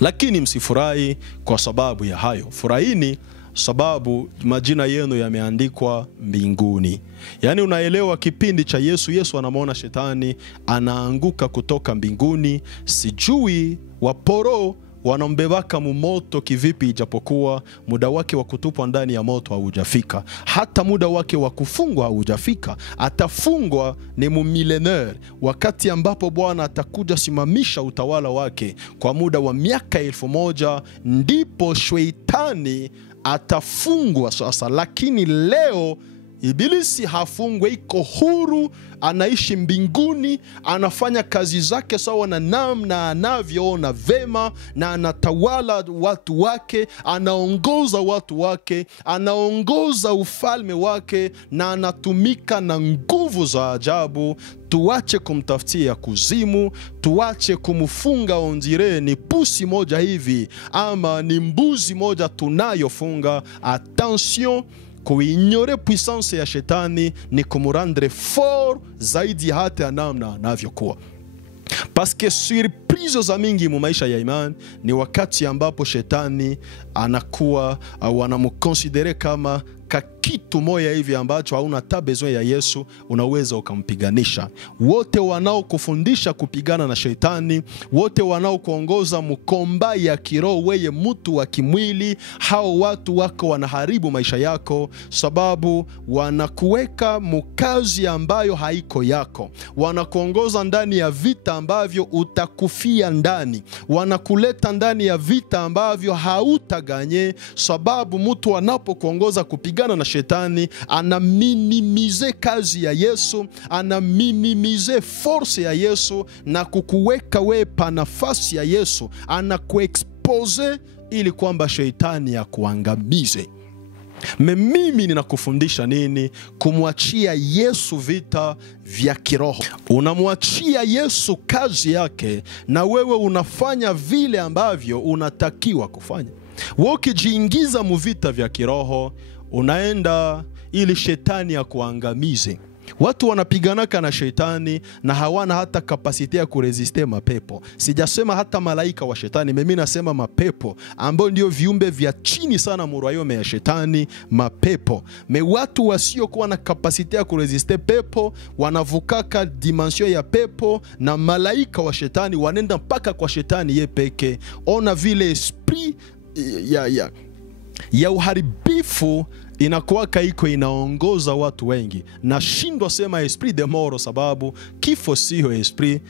Lakini msifurahi kwa sababu ya hayo, furahini sababu majina yenu yameandikwa mbinguni. Yani unaelewa kipindi cha Yesu anamuona shetani anaanguka kutoka mbinguni. Sijui waporo wanambebaka mumoto kivipi, ijapokuwa muda wake wa kutupwa ndani ya moto haujafika. Hata muda wake wa kufungwa haujafika. Atafungwa ni mumillenaire, wakati ambapo Bwana atakuja simamisha utawala wake kwa muda wa miaka 1000, ndipo shetani atafungwa sasa. Lakini leo ibilisi hafungwe, iko huru, anaishi mbinguni, anafanya kazi zake sawa na namna anavyoona vema, na anatawala watu wake, anaongoza watu wake, anaongoza ufalme wake, na anatumika na nguvu za ajabu. Tuache kumtafutia kuzimu, tuache kumfunga ondire ni pusi moja hivi ama ni mbuzi moja tunayofunga. Attention, kuignore puissance ya shetani ni kumurandre fort zaidi hata ya namna anavyokuwa. Parce que surprise za mingi mu maisha ya imani ni wakati ambapo shetani anakuwa wanamukonsidere kama kitu moja hivi ambacho hauna hata besoin ya Yesu, unaweza ukampiganisha. Wote wanao kufundisha kupigana na shetani, wote wanao kuongoza mkomba ya kiroho weye mtu wa kimwili, hao watu wako wanaharibu maisha yako, sababu wanakuweka mukazi ambayo haiko yako, wanakuongoza ndani ya vita ambavyo utakufia ndani, wanakuleta ndani ya vita ambavyo hautaganye, sababu mtu anapokuongoza kupigana anapigana na shetani, anaminimize kazi ya Yesu, anaminimize force ya Yesu na kukuweka wewe pa nafasi ya Yesu, anakuexpose ili kwamba shetani akuangamize. Mimi ninakufundisha nini? Kumwachia Yesu vita vya kiroho. Unamwachia Yesu kazi yake na wewe unafanya vile ambavyo unatakiwa kufanya. Wewe ukijiingiza mu vita vya kiroho, unaenda ili shetani akuangamize. Watu wanapiganaka na shetani na hawana hata kapasite ya kuresiste mapepo. Sijasema hata malaika wa shetani, mimi nasema mapepo ambao ndio viumbe vya chini sana murayome ya shetani, mapepo. Watu wasiokuwa na kapasite ya kuresiste pepo wanavukaka dimension ya pepo, na malaika wa shetani wanenda mpaka kwa shetani ye peke. Ona vile esprit ya uharibifu inakuwaka iko inaongoza watu wengi. Na shindwa sema esprit de mort sababu kifo sio esprit,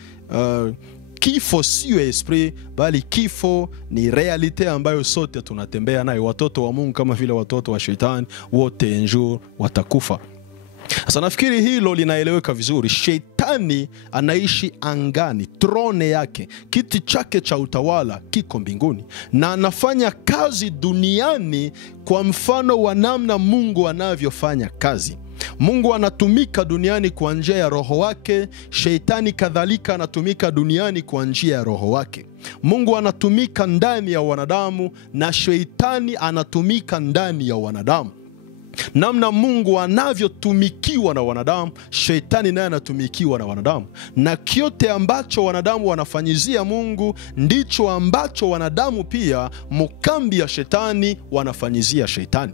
kifo sio esprit, bali kifo ni realite ambayo sote tunatembea nayo. Watoto wa Mungu kama vile watoto wa shetani wote un jour watakufa. Sasa nafikiri hilo linaeleweka vizuri. Shetani anaishi angani, trone yake, kiti chake cha utawala kiko mbinguni, na anafanya kazi duniani kwa mfano wa namna Mungu anavyofanya kazi. Mungu anatumika duniani kwa njia ya roho wake, shetani kadhalika anatumika duniani kwa njia ya roho wake. Mungu anatumika ndani ya wanadamu na shetani anatumika ndani ya wanadamu. Namna Mungu anavyotumikiwa na wanadamu, shetani naye anatumikiwa na wanadamu. Na kiote ambacho wanadamu wanafanyizia Mungu, ndicho ambacho wanadamu pia mukambi ya shetani wanafanyizia shetani.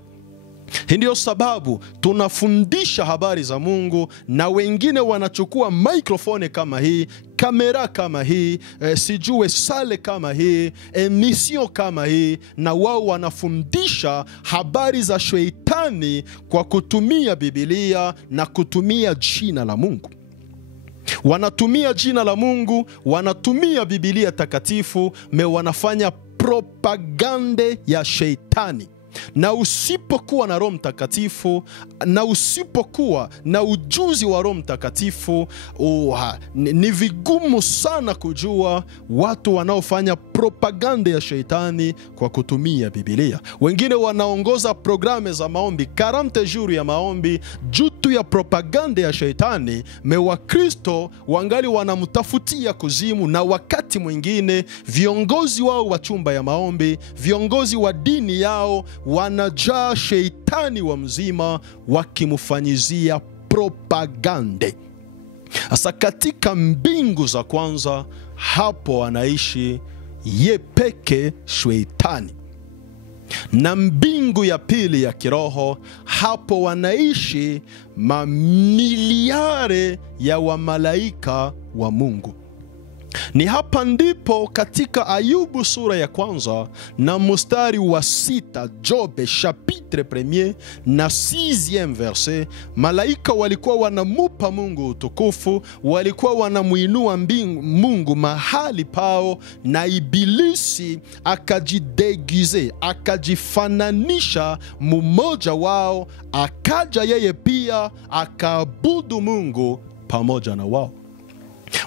Hii ndio sababu tunafundisha habari za Mungu na wengine wanachukua microphone kama hii, kamera kama hii, sijue sale kama hii, emission kama hii, na wao wanafundisha habari za shetani kwa kutumia Biblia na kutumia jina la Mungu. Wanatumia jina la Mungu, wanatumia Biblia takatifu, wanafanya propagande ya shetani. Na usipokuwa na Roho Mtakatifu, na usipokuwa na ujuzi wa Roho Mtakatifu, ni vigumu sana kujua watu wanaofanya propaganda ya shetani kwa kutumia Biblia. Wengine wanaongoza programe za maombi, 40 jours ya maombi, jutu ya propaganda ya shetani. Wakristo wangali wanamtafutia kuzimu, na wakati mwingine viongozi wao wa chumba ya maombi, viongozi wa dini yao wanajaa shetani wa mzima wakimufanyizia propagande. Asa katika mbingu za kwanza, hapo anaishi ye peke shetani. Na mbingu ya pili ya kiroho, hapo wanaishi mamiliare ya wamalaika wa Mungu. Ni hapa ndipo katika Ayubu sura ya kwanza na mstari wa 6, Job chapitre 1 na 6e verset, malaika walikuwa wanamupa Mungu utukufu, walikuwa wanamuinua Mungu mahali pao, na ibilisi akajidegize, akajifananisha mmoja wao, akaja yeye pia akaabudu Mungu pamoja na wao.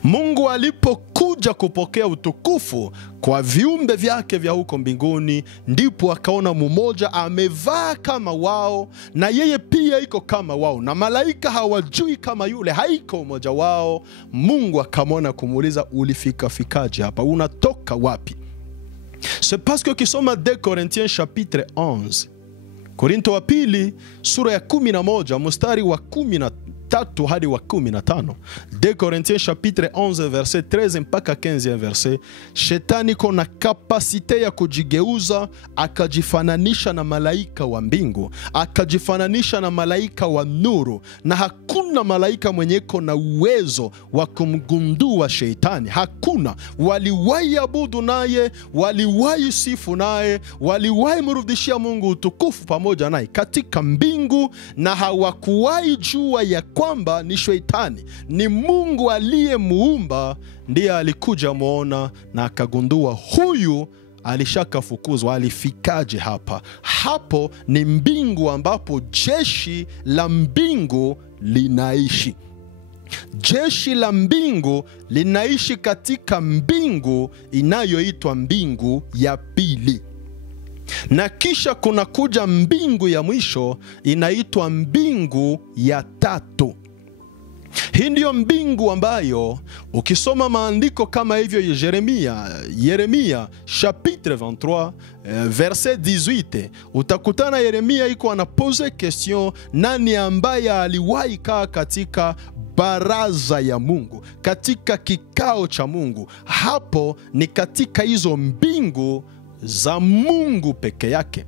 Mungu alipokuja kupokea utukufu kwa viumbe vyake vya huko mbinguni, ndipo akaona mmoja amevaa kama wao, na yeye pia iko kama wao, na malaika hawajui kama yule haiko mmoja wao. Mungu akamwona kumuuliza, ulifika fikaje hapa? Unatoka wapi? C'est parce que kisoma 2 Corinthiens chapitre 11, Korinto wa pili sura ya 11 mstari wa 13 hadi wa 15. 2 Corinthiens chapitre 11 verset 13 mpaka 15 verset. Shetani kona kapasite ya kujigeuza, akajifananisha na malaika wa mbingu, akajifananisha na malaika wa nuru, na hakuna malaika mwenye kona uwezo wa kumgundua shetani. Hakuna. Waliwahi abudu naye, waliwahi sifu naye, waliwahi mrudishia Mungu utukufu pamoja naye katika mbingu, na hawakuwahi jua ya kwamba ni shetani. Ni Mungu aliyemuumba ndiye alikuja muona na akagundua huyu alishakafukuzwa. Alifikaje hapa? Hapo ni mbingu ambapo jeshi la mbingu linaishi. Jeshi la mbingu linaishi katika mbingu inayoitwa mbingu ya pili. Na kisha kuna kuja mbingu ya mwisho inaitwa mbingu ya tatu. Hii ndiyo mbingu ambayo ukisoma maandiko kama hivyo Yeremia chapitre 23 verset 18, utakutana Yeremia iko anapose question, nani ambaye aliwahi kaa katika baraza ya Mungu, katika kikao cha Mungu? Hapo ni katika hizo mbingu za Mungu peke yake.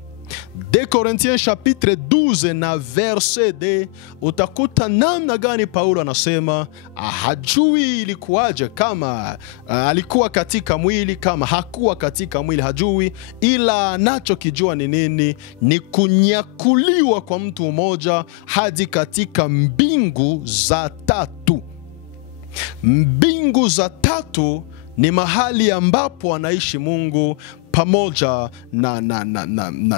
2 Corinthiens chapitre 12 na verset 2, utakuta namna gani Paulo anasema hajui ilikuwaje, kama alikuwa katika mwili, kama hakuwa katika mwili hajui, ila anachokijua ni nini? Ni kunyakuliwa kwa mtu mmoja hadi katika mbingu za tatu. Mbingu za tatu ni mahali ambapo anaishi Mungu pamoja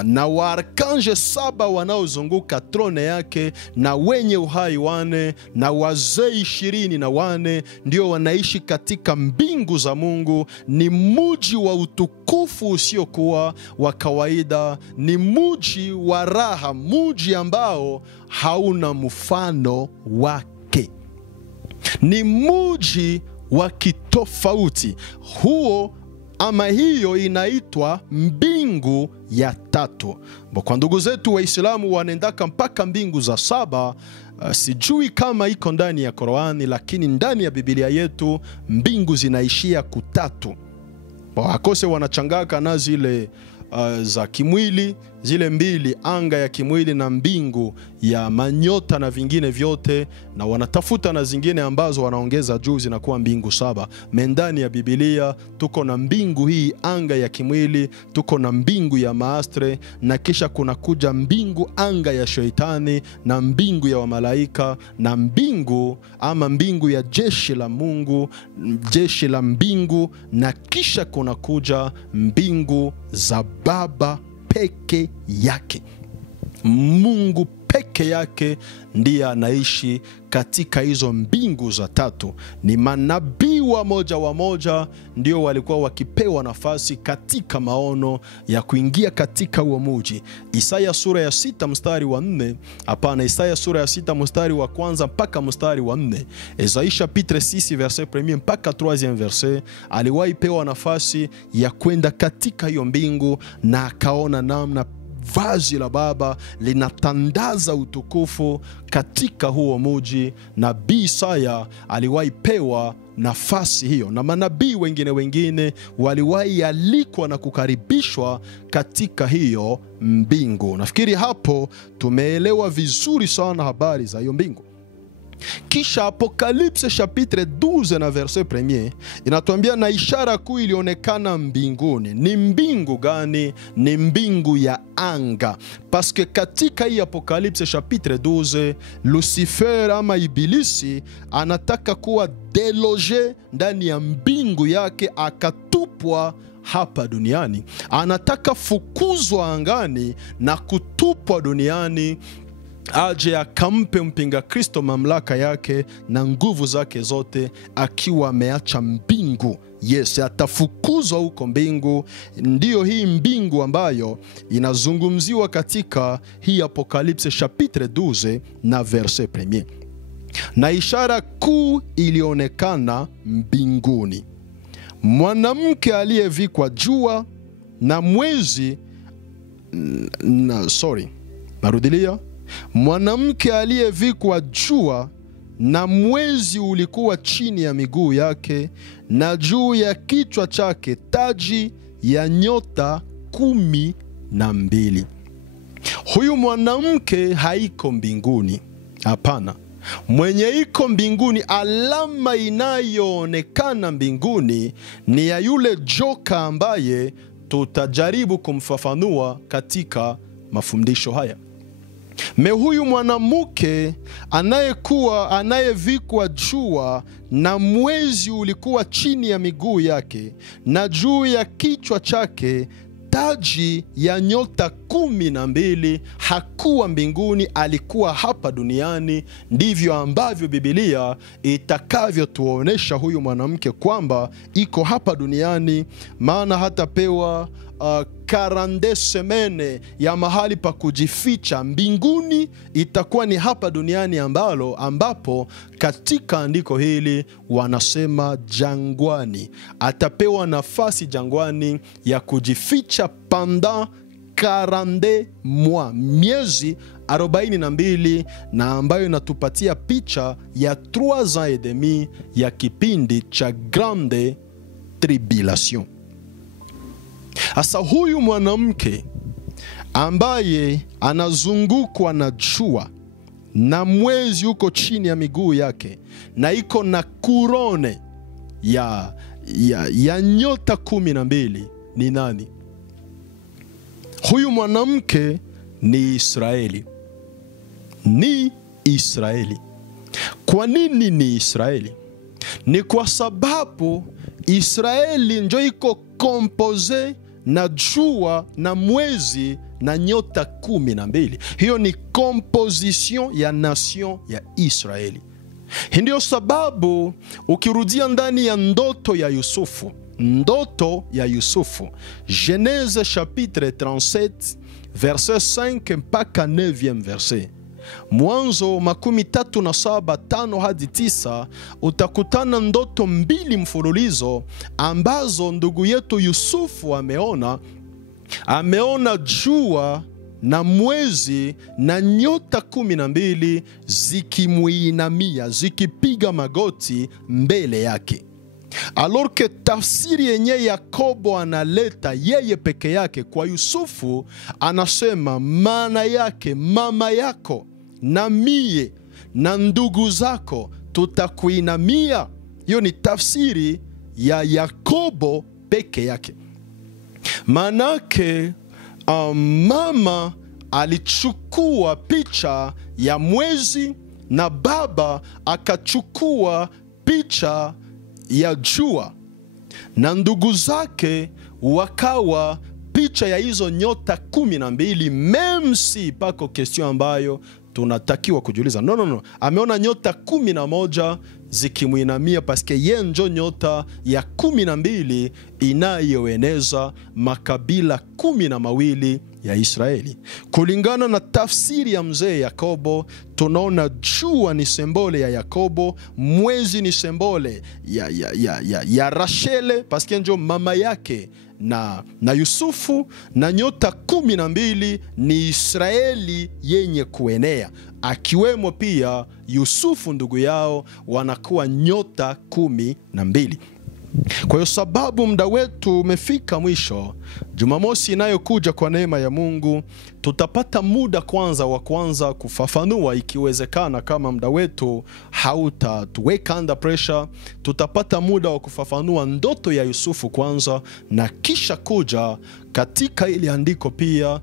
na waarkanje 7 wanaozunguka trone yake, na wenye uhai 4 na wazee 24 ndio wanaishi katika mbingu za Mungu. Ni muji wa utukufu usiokuwa wa kawaida, ni muji wa raha, muji ambao hauna mfano wake, ni muji wa kitofauti. Huo ama hiyo inaitwa mbingu ya tatu. Kwa ndugu zetu Waislamu wanaendaka mpaka mbingu za 7. Sijui kama iko ndani ya Qur'ani, lakini ndani ya Biblia yetu mbingu zinaishia kutatu. Akose wanachangaka na zile za kimwili, zile mbili, anga ya kimwili na mbingu ya manyota na vingine vyote, na wanatafuta na zingine ambazo wanaongeza juu zinakuwa mbingu 7. Mendani ya Biblia tuko na mbingu hii, anga ya kimwili, tuko na mbingu ya maastre, na kisha kuna kuja mbingu anga ya sheitani, na mbingu ya wamalaika, na mbingu ama mbingu ya jeshi la Mungu, jeshi la mbingu, na kisha kuna kuja mbingu za Baba peke yake. Mungu peke yake ndiye anaishi katika hizo mbingu za tatu. Ni manabii wa moja ndio walikuwa wakipewa nafasi katika maono ya kuingia katika huo muji. Isaya sura ya 6 mstari wa 4, hapana, Isaya sura ya 6 mstari wa 1 mpaka mstari wa 4, Isaia chapitre 6 verset 1 mpaka 3e verset, aliwahi pewa nafasi ya kwenda katika hiyo mbingu, na akaona namna vazi la Baba linatandaza utukufu katika huo muji. Nabii Isaya aliwahi pewa nafasi hiyo, na manabii wengine waliwahi alikwa na kukaribishwa katika hiyo mbingu. Nafikiri hapo tumeelewa vizuri sana habari za hiyo mbingu. Kisha Apocalypse chapitre 12 na verset 1 inatuambia, na ishara kuu ilionekana mbinguni. Ni mbingu gani? Ni mbingu ya anga. Paske katika hii Apocalypse chapitre 12, Lucifer ama Ibilisi anataka kuwa deloge ndani ya mbingu yake, akatupwa hapa duniani. Anataka fukuzwa angani na kutupwa duniani, aje akampe mpinga Kristo mamlaka yake na nguvu zake zote, akiwa ameacha mbingu. Yes, atafukuzwa huko mbingu. Ndiyo hii mbingu ambayo inazungumziwa katika hii Apocalypse chapitre 12 na verset 1. Na ishara kuu ilionekana mbinguni, mwanamke aliyevikwa jua na mwezi narudilia, mwanamke aliyevikwa jua na mwezi ulikuwa chini ya miguu yake, na juu ya kichwa chake taji ya nyota 12. Huyu mwanamke haiko mbinguni, hapana. Mwenye iko mbinguni, alama inayoonekana mbinguni ni ya yule joka ambaye tutajaribu kumfafanua katika mafundisho haya. Huyu mwanamke anayevikwa jua na mwezi ulikuwa chini ya miguu yake, na juu ya kichwa chake taji ya nyota 12, hakuwa mbinguni, alikuwa hapa duniani. Ndivyo ambavyo Biblia itakavyotuonesha huyu mwanamke kwamba iko hapa duniani, maana hatapewa 40 semene ya mahali pa kujificha. Mbinguni itakuwa ni hapa duniani ambapo katika andiko hili wanasema jangwani. Atapewa nafasi jangwani ya kujificha pendant 42 mois, miezi 42, na ambayo inatupatia picha ya 3 ans et demi ya kipindi cha grande tribulation. Asa huyu mwanamke ambaye anazungukwa na jua na mwezi uko chini ya miguu yake, na iko na kurone ya nyota 12, ni nani? Huyu mwanamke ni Israeli. Ni Israeli. Kwa nini ni Israeli? Ni kwa sababu Israeli ndio iko compose na jua na mwezi na nyota 12. Hiyo ni composition ya nation ya Israeli. Ndio sababu ukirudia ndani ya ndoto ya Yusufu, Genese chapitre 37 verset 5 mpaka 9e verset, Mwanzo 37:5 hadi 9, utakutana ndoto 2 mfululizo ambazo ndugu yetu Yusufu ameona jua na mwezi na nyota 12 zikimuinamia, zikipiga magoti mbele yake. Alors que tafsiri yenye Yakobo analeta yeye peke yake kwa Yusufu, anasema maana yake, mama yako na mie na ndugu zako tutakuinamia. Hiyo ni tafsiri ya Yakobo peke yake. Manake mama alichukua picha ya mwezi na baba akachukua picha ya jua, na ndugu zake wakawa picha ya hizo nyota 12. Meme si pako question ambayo tunatakiwa kujiuliza. No. Ameona nyota 11 zikimuinamia paske ye njo nyota ya 12 inayoeneza makabila 12 ya Israeli. Kulingana na tafsiri ya mzee Yakobo, tunaona jua ni sembole ya Yakobo, mwezi ni sembole ya Rachele paske njo mama yake na Yusufu, na nyota 12 ni Israeli yenye kuenea, akiwemo pia Yusufu ndugu yao, wanakuwa nyota 12. Kwa hiyo sababu muda wetu umefika mwisho, Jumamosi inayokuja kwa neema ya Mungu tutapata muda wa kwanza kufafanua, ikiwezekana kama muda wetu hautatuweka under pressure, tutapata muda wa kufafanua ndoto ya Yusufu kwanza, na kisha kuja katika ile andiko pia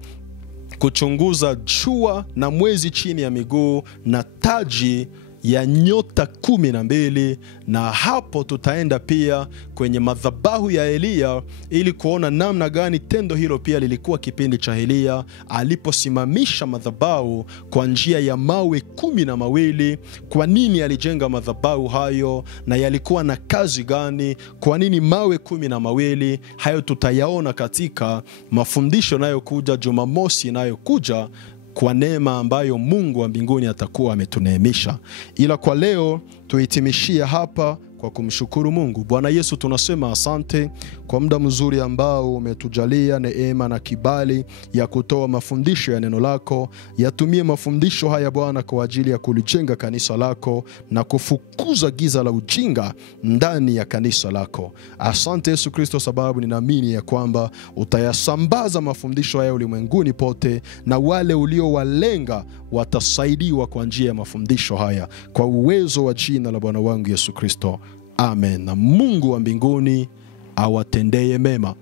kuchunguza jua na mwezi chini ya miguu na taji ya nyota 12, na hapo tutaenda pia kwenye madhabahu ya Elia ili kuona namna gani tendo hilo pia lilikuwa kipindi cha Elia aliposimamisha madhabahu kwa njia ya mawe 12. Kwa nini alijenga madhabahu hayo na yalikuwa na kazi gani? Kwa nini mawe 12? Hayo tutayaona katika mafundisho nayo kuja Jumamosi inayokuja kwa neema ambayo Mungu wa mbinguni atakuwa ametuneemisha. Ila kwa leo tuhitimishia hapa kwa kumshukuru Mungu. Bwana Yesu, tunasema asante kwa muda mzuri ambao umetujalia neema na kibali ya kutoa mafundisho ya neno lako. Yatumie mafundisho haya Bwana kwa ajili ya kulijenga kanisa lako na kufukuza giza la ujinga ndani ya kanisa lako. Asante Yesu Kristo, sababu ninaamini ya kwamba utayasambaza mafundisho haya ulimwenguni pote, na wale uliowalenga watasaidiwa kwa njia ya mafundisho haya, kwa uwezo wa jina la Bwana wangu Yesu Kristo. Amen. Na Mungu wa mbinguni awatendee mema.